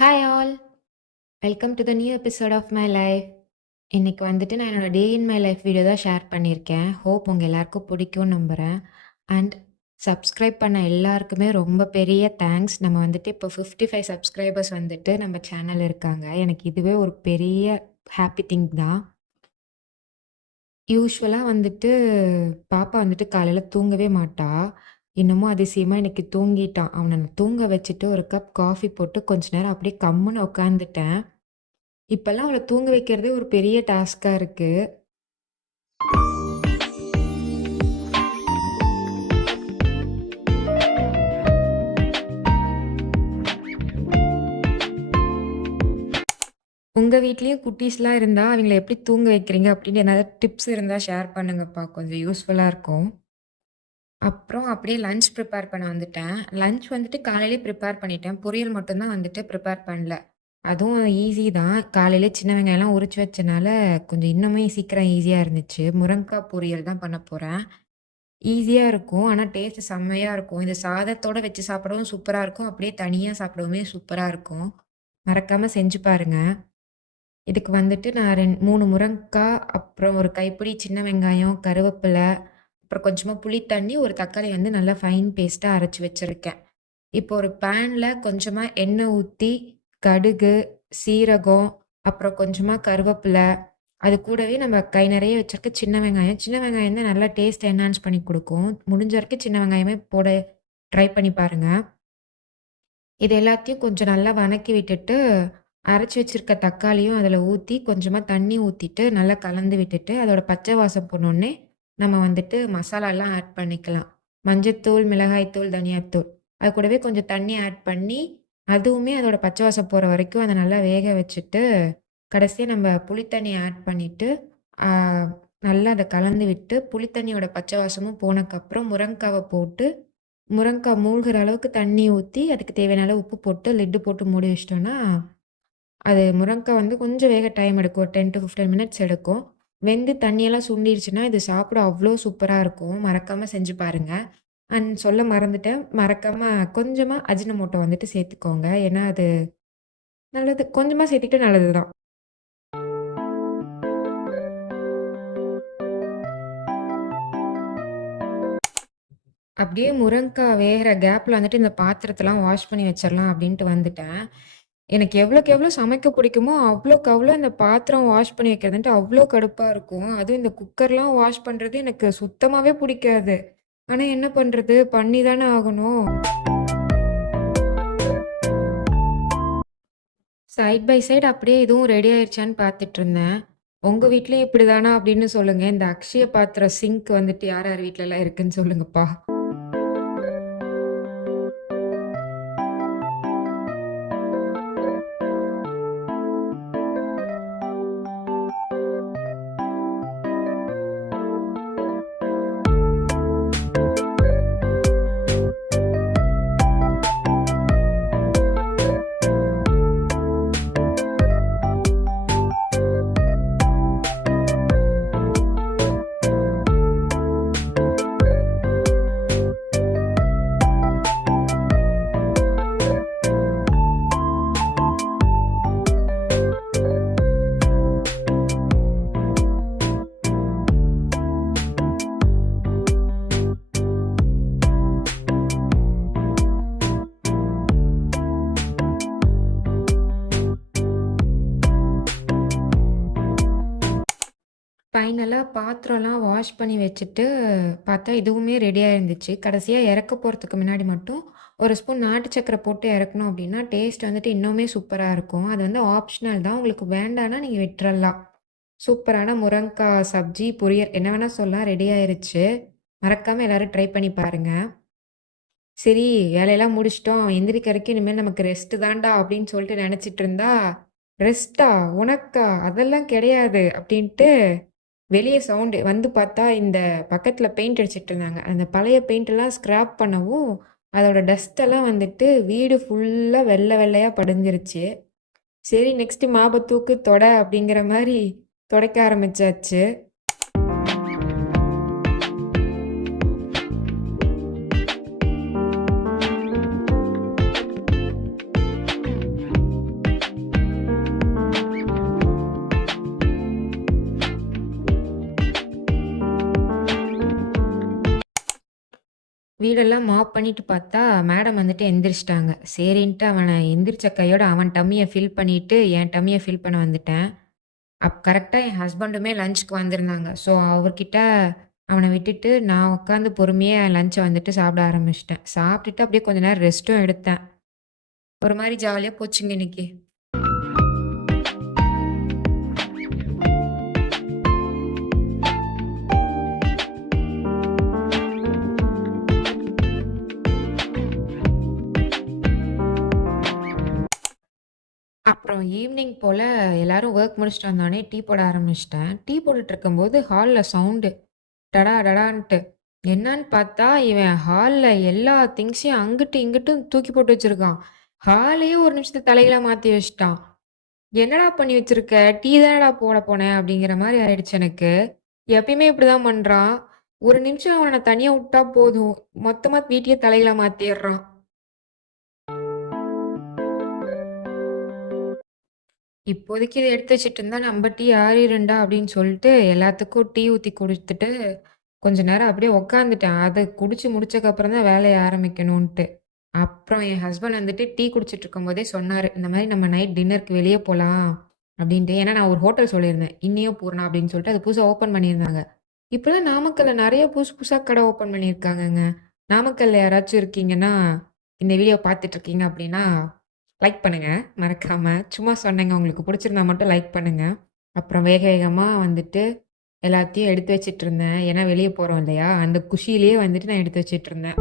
Hi all! Welcome to the new episode of my life. இன்னைக்கு வந்துட்டு நான் என்னோட day in my life video தான் ஷேர் பண்ணியிருக்கேன். ஹோப் உங்க எல்லாருக்கும் பிடிக்கும்னு நம்புறேன். அண்ட் சப்ஸ்கிரைப் பண்ண எல்லாருக்குமே ரொம்ப பெரிய தேங்க்ஸ். நம்ம வந்துட்டு இப்போ 55 சப்ஸ்கிரைபர்ஸ் வந்துட்டு நம்ம சேனல் இருக்காங்க. எனக்கு இதுவே ஒரு பெரிய ஹாப்பி திங் தான். யூசுவலா வந்துட்டு பாப்பா வந்துட்டு காலையில தூங்கவே மாட்டா. என்னமோ அதிசயமா இன்னைக்கு தூங்கிட்டான். அவன தூங்க வச்சுட்டு ஒரு கப் காஃபி போட்டு கொஞ்ச நேரம் அப்படியே கம்முனு உட்காந்துட்டேன். இப்பல்லாம் அவள தூங்க வைக்கிறதே ஒரு பெரிய டாஸ்க்கா இருக்கு. உங்க வீட்லயும் குட்டீஸ்லாம் இருந்தா, அவங்கள எப்படி தூங்க வைக்கிறீங்க அப்படின்னு ஏதாவது டிப்ஸ் இருந்தா ஷேர் பண்ணுங்கப்பா. கொஞ்சம் யூஸ்ஃபுல்லா இருக்கும். அப்புறம் அப்படியே லஞ்ச் ப்ரிப்பேர் பண்ண வந்துட்டேன். லஞ்ச் வந்துட்டு காலையிலேயே ப்ரிப்பேர் பண்ணிட்டேன். பொரியல் மட்டும் தான் வந்துட்டு ப்ரிப்பேர் பண்ணல. அதுவும் ஈஸி தான். காலையிலே சின்ன வெங்காயம்லாம் உரிச்சு வச்சனால, கொஞ்சம் இன்னுமே சீக்கிரம் ஈஸியா இருந்துச்சு. முருங்கா பொரியல் தான் பண்ண போறேன். ஈஸியா இருக்கும். ஆனா டேஸ்ட் செம்மையா இருக்கும். இது சாதத்தோட வச்சு சாப்பிடவும் சூப்பரா இருக்கும். அப்படியே தனியா சாப்பிடவுமே சூப்பரா இருக்கும். மறக்காம செஞ்சு பாருங்க. இதுக்கு வந்துட்டு நான் 3 முருங்கா, அப்புறம் ஒரு கைப்பிடி சின்ன வெங்காயம், கருவேப்பிலை, அப்புறம் கொஞ்சமா புளி தண்ணி, ஒரு தக்காளி வந்து நல்லா ஃபைன் பேஸ்ட்டா அரைச்சு வச்சிருக்கேன். இப்போ ஒரு பேன்ல கொஞ்சமா எண்ணெய் ஊத்தி, கடுகு, சீரகம், அப்புறம் கொஞ்சமா கருவேப்பிலை, அது கூடவே நம்ம கை நெறைய வச்சிருக்க சின்ன வெங்காயம். சின்ன வெங்காயம் தான் நல்லா டேஸ்ட் என்ஹான்ஸ் பண்ணி குடுக்கும். முடிஞ்ச வரைக்கும் சின்ன வெங்காயமே போட ட்ரை பண்ணி பாருங்க. இது எல்லாத்தையும் கொஞ்சம் நல்லா வணக்கி விட்டுட்டு, அரைச்சு வச்சிருக்க தக்காளியும் அதில ஊத்தி, கொஞ்சமா தண்ணி ஊத்திட்டு, நல்லா கலந்து விட்டுட்டு, அதோட பச்சை வாசம் போனோனே, நம்ம வந்துட்டு மசாலாலாம் ஆட் பண்ணிக்கலாம். மஞ்சத்தூள், மிளகாய்த்தூள், தனியாத்தூள். அது கூடவே கொஞ்சம் தண்ணி ஆட் பண்ணி, அதுவுமே அதோட பச்சை வாசம் போற வரைக்கும் அத நல்லா வேக வச்சுட்டு, கடைசியா நம்ம புளித்தண்ணி ஆட் பண்ணிட்டு, ஆ நல்லா அத கலந்து விட்டு, புளித்தண்ணியோட பச்சை வாசமும் போனக்கப்புறம் முருங்காவ போட்டு முருங்கா மூழ்குற அளவுக்கு தண்ணி ஊத்தி, அதுக்கு தேவையான அளவு உப்பு போட்டு, லிட்டு போட்டு மூடி வச்சுட்டோம்னா, அது முருங்கா வந்து கொஞ்சம் வேக டைம் எடுக்கும். ஒரு 10 டூ 15 மினிட்ஸ் எடுக்கும். வெந்து தண்ணியெல்லாம் சுண்டிருச்சுன்னா, இது சாப்பிட அவ்ளோ சூப்பரா இருக்கும். மறக்காம செஞ்சு பாருங்க. அண்ட் சொல்ல மறந்துட்டேன். மறக்காம கொஞ்சமா அஜினமோட்டோ வந்துட்டு சேர்த்துக்கோங்க. ஏன்னா அது நல்லது. கொஞ்சமா சேர்த்துக்கிட்டா நல்லது தான். அப்படியே முருங்கா வேகுற கேப்ல வந்துட்டு இந்த பாத்திரத்தலாம் வாஷ் பண்ணி வச்சிரலாம் அப்படின்ட்டு வந்துட்டேன். எனக்கு எவ்வளோக்கு எவ்வளோ சமைக்க பிடிக்குமோ, அவ்வளோக்கு அவ்வளோ இந்த பாத்திரம் வாஷ் பண்ணி வைக்கிறதுன்ட்டு அவ்வளோ கடுப்பா இருக்கும். அதுவும் இந்த குக்கர்லாம் வாஷ் பண்றது எனக்கு சுத்தமாவே பிடிக்காது. ஆனா என்ன பண்றது? பண்ணி தானே ஆகணும். சைட் பை சைடு அப்படியே இதுவும் ரெடி ஆயிருச்சான்னு பார்த்துட்டுருந்தேன். உங்க வீட்லயும் இப்படிதானா அப்படின்னு சொல்லுங்க. இந்த அக்ஷய பாத்திரம் சிங்க் வந்துட்டு யார் யார் வீட்லலாம் இருக்குன்னு சொல்லுங்கப்பா. ஃபைனலா பாத்திரம்லாம் வாஷ் பண்ணி வச்சுட்டு, பார்த்தா இதுவுமே ரெடியா இருந்துச்சு. கடைசியா இறக்க போறதுக்கு முன்னாடி மட்டும் ஒரு ஸ்பூன் நாட்டு சர்க்கரை போட்டு இறக்கணும் அப்டின்னா, டேஸ்ட் வந்துட்டு இன்னுமே சூப்பரா இருக்கும். அது வந்து ஆப்ஷனல் தான். உங்களுக்கு வேண்டான்னா நீங்க விட்டுறலாம். சூப்பரான முருங்கா சப்ஜி, பொரியல் என்ன வேணா சொல்லலாம். ரெடி ஆயிருச்சு. மறக்காம எல்லாரும் ட்ரை பண்ணி பாருங்க. சரி, வேலையெல்லாம் முடிச்சுட்டோம். எந்திரிக்க வரைக்கும் இனிமேல் நமக்கு ரெஸ்ட் தான்டா அப்படின்னு சொல்லிட்டு நெனச்சிட்டு இருந்தா, ரெஸ்ட்டா? உனக்கா? அதெல்லாம் கிடையாது அப்டின்ட்டு வெளிய சவுண்டு வந்து பார்த்தா, இந்த பக்கத்தில பெயிண்ட் அடிச்சிட்டு இருந்தாங்க. அந்த பழைய பெயிண்ட்லாம் ஸ்க்ராப் பண்ணவும், அதோட டஸ்ட் எல்லாம் வந்துட்டு வீடு ஃபுல்லா வெள்ள வெள்ளையா படிஞ்சிருச்சு. சரி நெக்ஸ்ட்டு மாப்ப தூக்கு தொட அப்படிங்கிற மாரி தொடைக்க ஆரம்பிச்சாச்சு. வீடெல்லாம் மாப் பண்ணிட்டு பார்த்தா, மேடம் வந்துட்டு எந்திரிச்சுட்டாங்க. சரின்ட்டு அவன எந்திரிச்ச கையோட அவன் டம்மிய ஃபில் பண்ணிட்டு, என் டம்மிய ஃபில் பண்ண வந்துட்டேன். கரெக்ட்டா என் ஹஸ்பண்டுமே லஞ்சுக்கு வந்திருந்தாங்க. ஸோ, அவர்கிட்ட அவன விட்டுட்டு, நான் உட்காந்து பொறுமையா என் லஞ்ச வந்துட்டு சாப்பிட ஆரம்பிச்சுட்டேன். சாப்பிட்டுட்டு அப்படியே கொஞ்ச நேரம் ரெஸ்ட்டும் எடுத்தேன். ஒரு மாரி ஜாலியா போச்சுங்க இன்னைக்கு. அப்புறம் ஈவினிங் போல எல்லாரும் வொர்க் முடிச்சுட்டு வந்தோனே டீ போட ஆரம்பிச்சுட்டேன். டீ போட்டுட்டு இருக்கும்போது ஹால்ல சவுண்டு டடா டடான்ட்டு. என்னான்னு பார்த்தா, இவன் ஹால்ல எல்லா திங்ஸையும் அங்கிட்டு, இங்கிட்டும் தூக்கி போட்டு வச்சிருக்கான். ஹாலையே ஒரு நிமிஷத்துல தலைகீழா மாத்தி வச்சுட்டான். "என்னடா பண்ணி வச்சிருக்க? டீ தானடா போட போனேன்." அப்படிங்கிற மாரி ஆயிடுச்சு எனக்கு. எப்பயுமே இப்படிதான் பண்றான். ஒரு நிமிஷம் அவன தனியா உட்டா போதும். மொத்தமா வீட்டையே தலைகீழா மாத்திர்றான். இப்போதைக்கு இத எடுத்து வச்சுட்டு இருந்தா, "நம்ப டீ ஆறிரும்டா" அப்படின்னு சொல்லிட்டு எல்லாத்துக்கும் டீ ஊத்தி குடுத்துட்டு, கொஞ்ச நேரம் அப்படியே உட்காந்துட்டேன். அத குடிச்சு முடிச்சக்கப்புறம் தான் வேலைய ஆரம்பிக்கணுன்ட்டு. அப்புறம் என் ஹஸ்பண்ட் வந்துட்டு டீ குடிச்சிட்டு இருக்கும்போதே சொன்னாரு, "இந்த மாரி நம்ம நைட் டின்னருக்கு வெளிய போலாம்" அப்படின்ட்டு. ஏன்னா நான் ஒரு ஹோட்டல் சொல்லியிருந்தேன். "இன்னியோ பூர்ணா" அப்படின்னு சொல்லிட்டு அது புதுசா ஓப்பன் பண்ணியிருந்தாங்க. இப்பலாம் நாமக்கல்ல நெறைய புதுசு புதுசா கடை ஓப்பன் பண்ணியிருக்காங்கங்க. நாமக்கல்ல யாராச்சும் இருக்கீங்கன்னா, இந்த வீடியோ பார்த்துட்டு இருக்கீங்க அப்படின்னா, லைக் பண்ணுங்க மறக்காம. சும்மா சொன்னேங்க. உங்களுக்கு புடிச்சிருந்தா மட்டும் லைக் பண்ணுங்க. அப்புறம் வேக வேகமா வந்துட்டு எல்லாத்தையும் எடுத்து வச்சுட்டுருந்தேன். ஏன்னா வெளிய போறோம் இல்லையா? அந்த குஷியிலேயே வந்துட்டு நான் எடுத்து வச்சுட்டுருந்தேன்.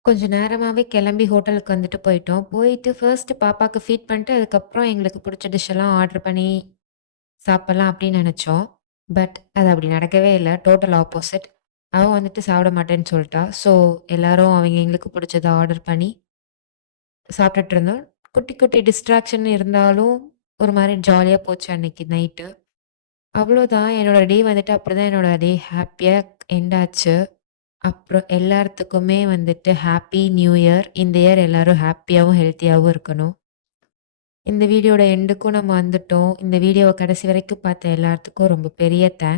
கொஞ்ச நேரமாவே கிளம்பி ஹோட்டலுக்கு வந்துட்டு போயிட்டோம். போயிட்டு ஃபர்ஸ்ட்டு பாப்பாக்கு ஃபீட் பண்ணிட்டு, அதுக்கப்புறம் எங்களுக்கு புடிச்ச டிஷ் எல்லாம் ஆர்டர் பண்ணி சாப்பிடலாம் அப்படின்னு நெனச்சோம். பட் அது அப்படி நடக்கவே இல்ல. Total opposite. அவ வந்துட்டு சாப்பிட மாட்டேன்னு சொல்ட்டா. ஸோ எல்லாரும் எங்களுக்கு புடிச்சத ஆர்டர் பண்ணி சாப்பிட்டுட்டு இருந்தோம். குட்டி, குட்டி டிஸ்ட்ராக்ஷன் இருந்தாலும், ஒரு மாரி ஜாலியா போச்சு அன்னைக்கு நைட்டு. அவ்வளோதான் என்னோட டே வந்துட்டு அப்படிதான் என்னோட டே ஹேப்பியா எண்ட் ஆச்சு. அப்புறம் எல்லாத்துக்குமே வந்துட்டு ஹேப்பி நியூ இயர். இந்த இயர் எல்லாரும் ஹேப்பியாவும், ஹெல்த்தியாவும் இருக்கணும். இந்த வீடியோட எண்டுக்கும் நம்ம வந்துட்டோம். இந்த வீடியோவ கடைசி வரைக்கும் பார்த்த எல்லாத்துக்கும் ரொம்ப பெரிய தேங்க்ஸ்.